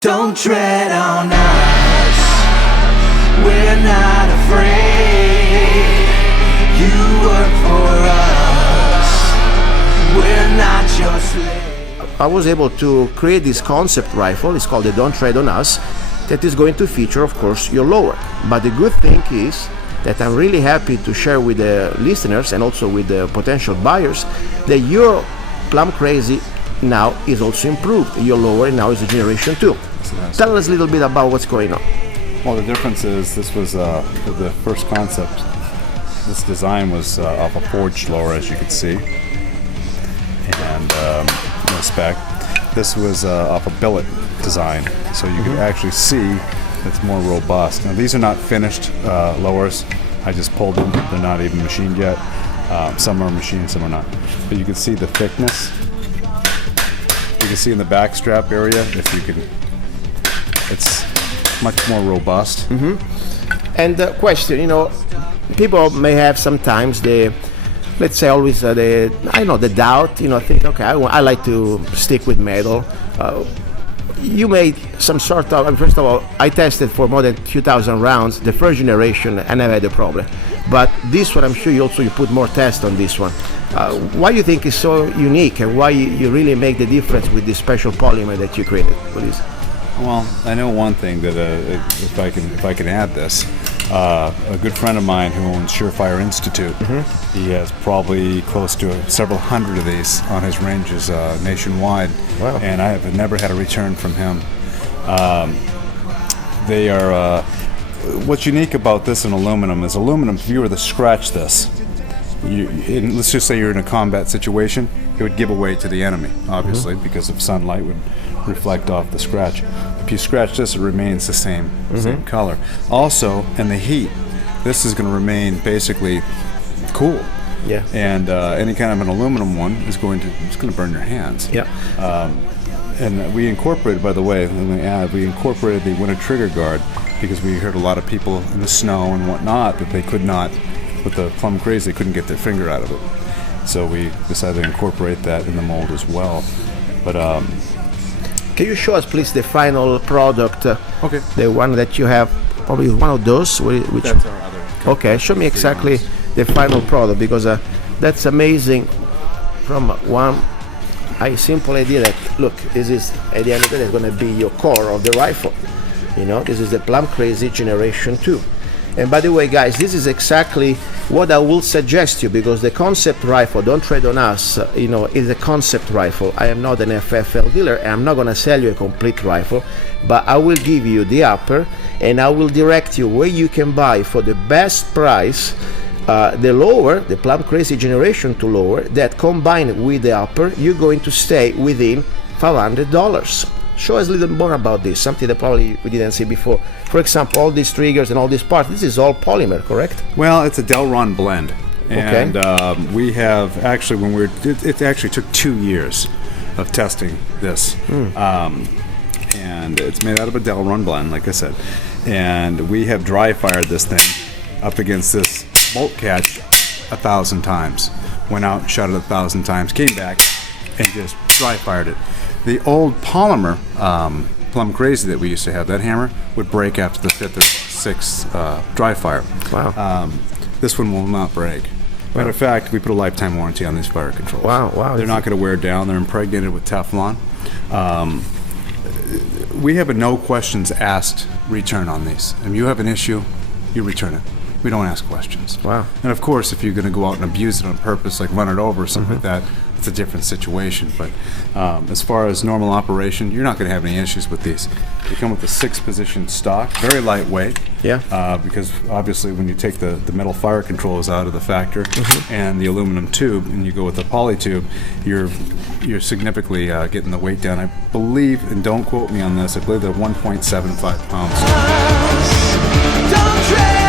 Don't tread on us, we're not afraid. You work for us, we're not your slave. I was able to create this concept rifle, it's called the Don't Tread on Us, that is going to feature, of course, your lower. But the good thing is that I'm really happy to share with the listeners and also with the potential buyers that your Plumcrazy now is also improved. Your lower now is a generation 2. Tell us a little bit about what's going on. Well, the difference is this was the first concept. This design was off a forged lower, as you can see, and no spec. This was off a billet design, so you can actually see it's more robust. Now, these are not finished lowers. I just pulled them. They're not even machined yet. Some are machined, some are not. But you can see the thickness. You can see in the back strap area, if you can, it's much more robust. And the question, people may have sometimes let's say always the doubt, think, okay, I like to stick with metal. You made some sort of, and first of all, I tested for more than 2,000 rounds, the first generation, and I never had a problem. But this one, I'm sure you put more tests on this one. Why do you think is so unique, and why you really make the difference with this special polymer that you created? Please. Well, I know one thing that if I can add this, a good friend of mine who owns Surefire Institute, he has probably close to several hundred of these on his ranges nationwide. Wow. And I have never had a return from him. They are. What's unique about this in aluminum is aluminum. If you were to scratch this, let's just say you're in a combat situation, it would give away to the enemy, obviously, because of sunlight would reflect off the scratch. If you scratch this, it remains the same color. Also, in the heat, this is going to remain basically cool. Yeah. And any kind of an aluminum one is going to burn your hands. Yeah. And we incorporated, by the way, let me add, we incorporated the winter trigger guard because we heard a lot of people in the snow and whatnot that they could not, with the Plumcrazy, they couldn't get their finger out of it. So we decided to incorporate that in the mold as well. But can you show us, please, the final product? Okay. The one that you have, probably one of those. Which? That's our other. Okay, show me exactly the final product, because that's amazing. From one simple idea that, look, this is at the end of it is going to be your core of the rifle. This is the Plumcrazy Generation 2. And by the way, guys, this is exactly what I will suggest you, because the concept rifle, Don't Tread on Us, is a concept rifle. I am not an FFL dealer, and I'm not going to sell you a complete rifle, but I will give you the upper, and I will direct you where you can buy for the best price the lower, the Plumcrazy Generation 2 lower, that combined with the upper, you're going to stay within $500. Show us a little more about this, something that probably we didn't see before. For example, all these triggers and all these parts, this is all polymer, correct? Well, it's a Delron blend. And Okay. we have actually, it actually took 2 years of testing this. And it's made out of a Delron blend, like I said. And we have dry fired this thing up against this bolt catch 1,000 times. Went out, shot it 1,000 times, came back, and just dry fired it. The old polymer Plumcrazy that we used to have, that hammer, would break after the 5th or 6th dry fire. Wow. This one will not break. Matter of fact, we put a lifetime warranty on these fire controls. Wow. They're not going to wear down. They're impregnated with Teflon. We have a no questions asked return on these. If you have an issue, you return it. We don't ask questions. Wow. And of course, if you're going to go out and abuse it on purpose, like run it over or something like that, it's a different situation. But as far as normal operation, you're not going to have any issues with these. They come with a 6-position stock, very lightweight. Yeah. Because obviously, when you take the metal fire controls out of the factor and the aluminum tube, and you go with the poly tube, you're significantly getting the weight down. I believe, and don't quote me on this, I believe they're 1.75 pounds. Don't tread